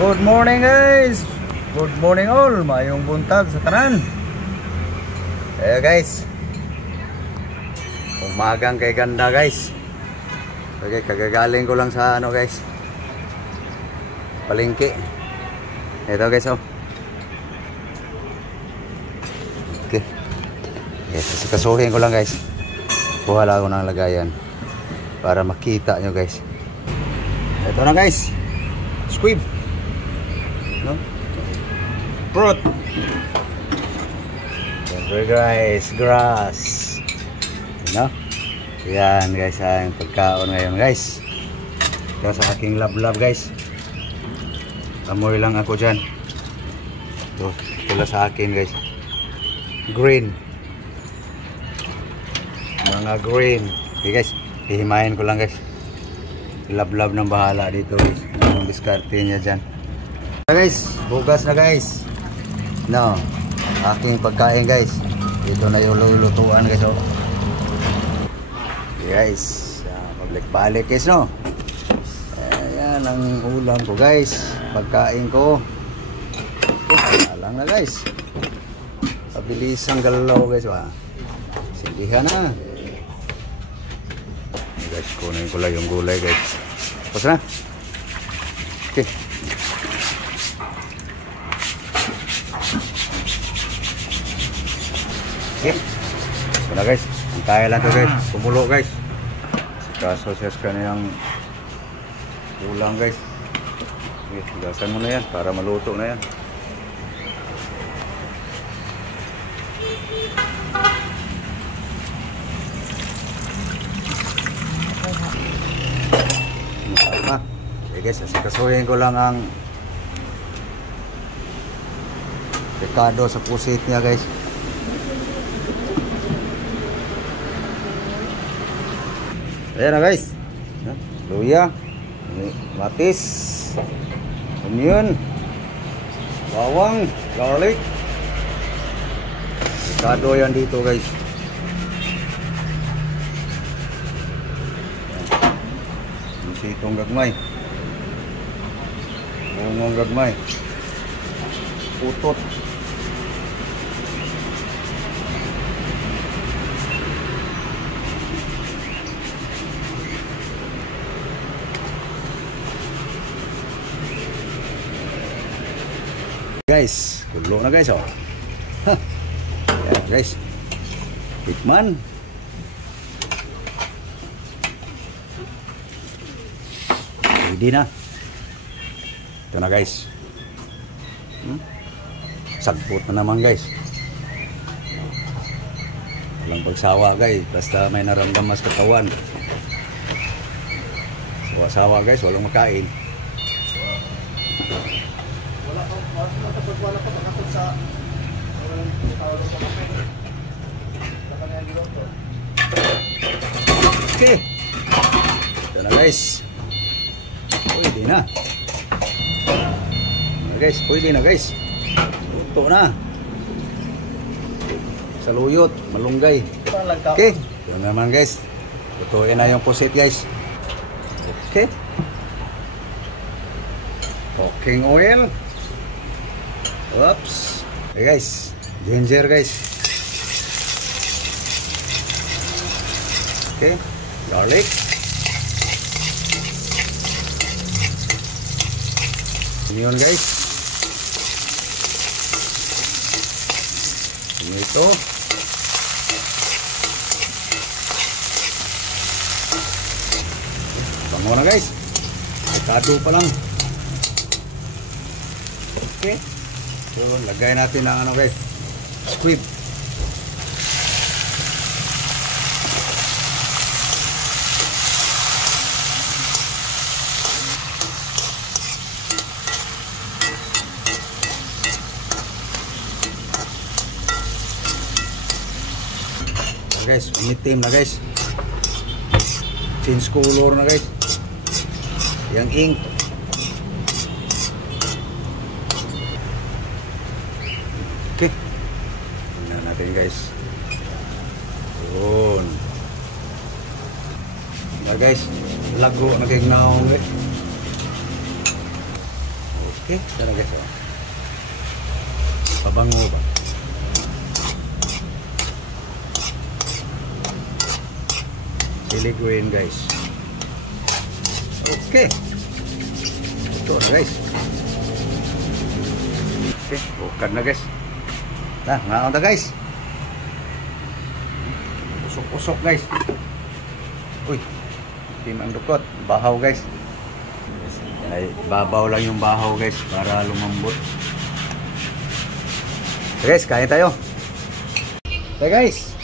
Good morning guys. Good morning all. Mayong buntag sa tanan. Guys. Umagang kay ganda guys. Okay, kagagaling ko lang sa ano guys. Palengke. Ito guys oh. Okay. Yes, kasuhin ko lang guys. Kuha lang ako ng lagayan para makita nyo guys. Ito na guys. Squib. No? Fruit. Siyempre guys, grass. No? Yan guys, ang pagkaon ngayon guys. Ito sa aking lab guys. Amoy lang ako dyan. Ito lang sa akin guys. Green. Mga green. Okay guys, hihimayin ko lang guys. Lab ng bahala dito guys. Anong diskarte niya dyan. Guys, bugas na guys. No, aking pagkain guys. Ito na yung lulutuan guys oh. Guys, pabalik-balik guys no. Ayan ang ulam ko guys. Pagkain ko. Alang na guys. Pabilisang galaw guys ba. Sindihan na. Guys, kunin ko lang yung gulay guys. Tapos na. Okay. Okay. Ito na guys. Antayin lang to guys. Kumulo guys. Kaso siya kaniyang ulang guys. Okay, gasan mo na yan para maluto na yan. Okay guys, kasuhin ko lang ang rekado sa pusit niya guys. Ayan na guys. Luya, matis, onion, bawang, garlic. Rekado yan dito guys. Sitong gagmay. Bungong gagmay. Utot. Guys, kulo na guys oh. Ha. Yeah, guys. Tikman. Hindi na. Ito na guys. Sagbot na naman guys. Walang pagsawa guys. Basta may naramdaman sa katawan. Sawa-sawa guys. Walang makain. Okay. Ito na guys. Pwede na. Guys, pwede na guys. Luto na. Saluyot, malunggay. Okay. Ito naman guys. Lutuin na yung pusit guys. Okay. Cooking oil. Oops. Okay guys. Ginger guys. Okay. Garlic. Onion guys. Ito. Bango na guys. Rekado pa lang. Okay. So, lagay natin ang ano guys. Squid. Guys, umitim na guys. Change color na guys. Yang ink. Okay. Tingnan natin guys. Yun. Na guys, lago na kayong naong guys. Okay, tara guys. Oh. Pabango ba? Chili green guys. Okay. Ito na guys. Okay, bukan na guys. Nah, ngaon ta guys. Usok-usok guys. Uy. Di man dukot, bahaw guys. Ay, babaw lang yung bahaw guys para lumambot. So guys, kain tayo. So guys.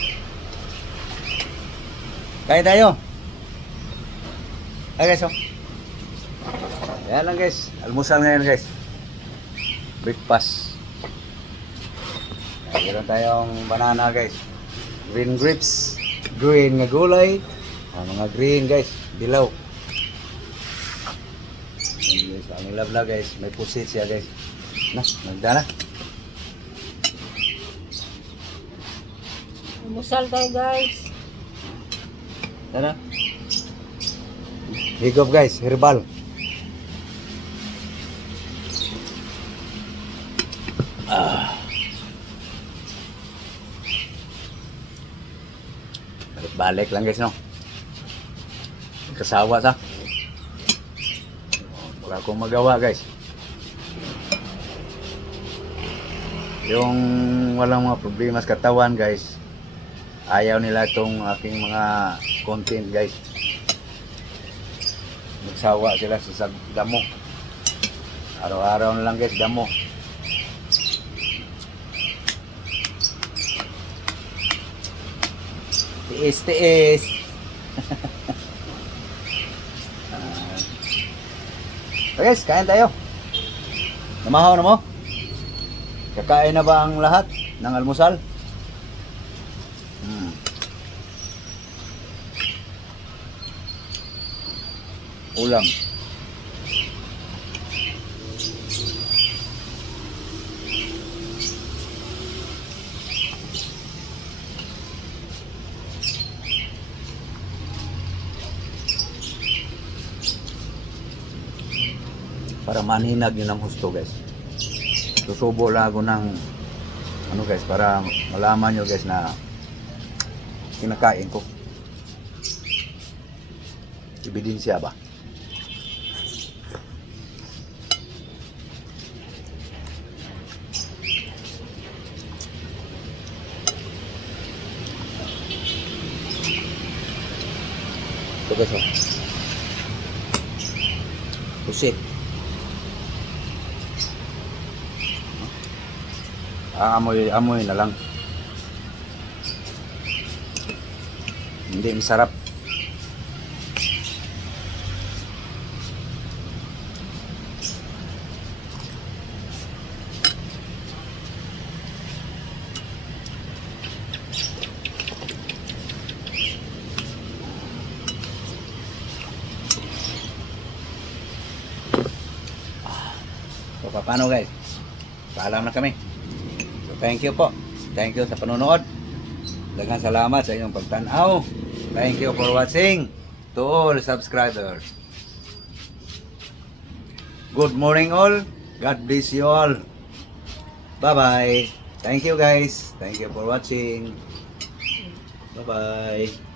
Kain tayo. Ay guys, oh. Ayan lang guys, almusal ngayon guys. Breakfast. Meron tayong banana guys. Green grapes. Green nga gulay. Mga green guys. Dilaw. Guys, ang ilabla guys. May pusit siya guys. Na, nagdana. Almusal tayo guys. Tara. Higop guys, herbal. Balik lang guys no. Kasawa sa. Wala akong magawa guys. Yung walang mga problema sa katawan guys. Ayaw nila itong aking mga content guys. Nagsawa sila sa damo. Araw-araw na lang guys damo. Tiis. So guys, kain tayo. Namahaw na mo? Kakain na ba ang lahat ng almusal? Ulam. Para maninag yun ang husto guys. Susubo lang ako ng ano guys, para malaman nyo guys na kinakain ko. Ebidensya ba? Ito guys oh. Pusit. Amoy na lang. Hindi masarap. So paano guys? Paalam na kami. Thank you po. Thank you sa panonood. Daghang salamat sa inyong pagtanaw. Thank you for watching to all subscribers. Good morning all. God bless you all. Bye-bye. Thank you guys. Thank you for watching. Bye-bye.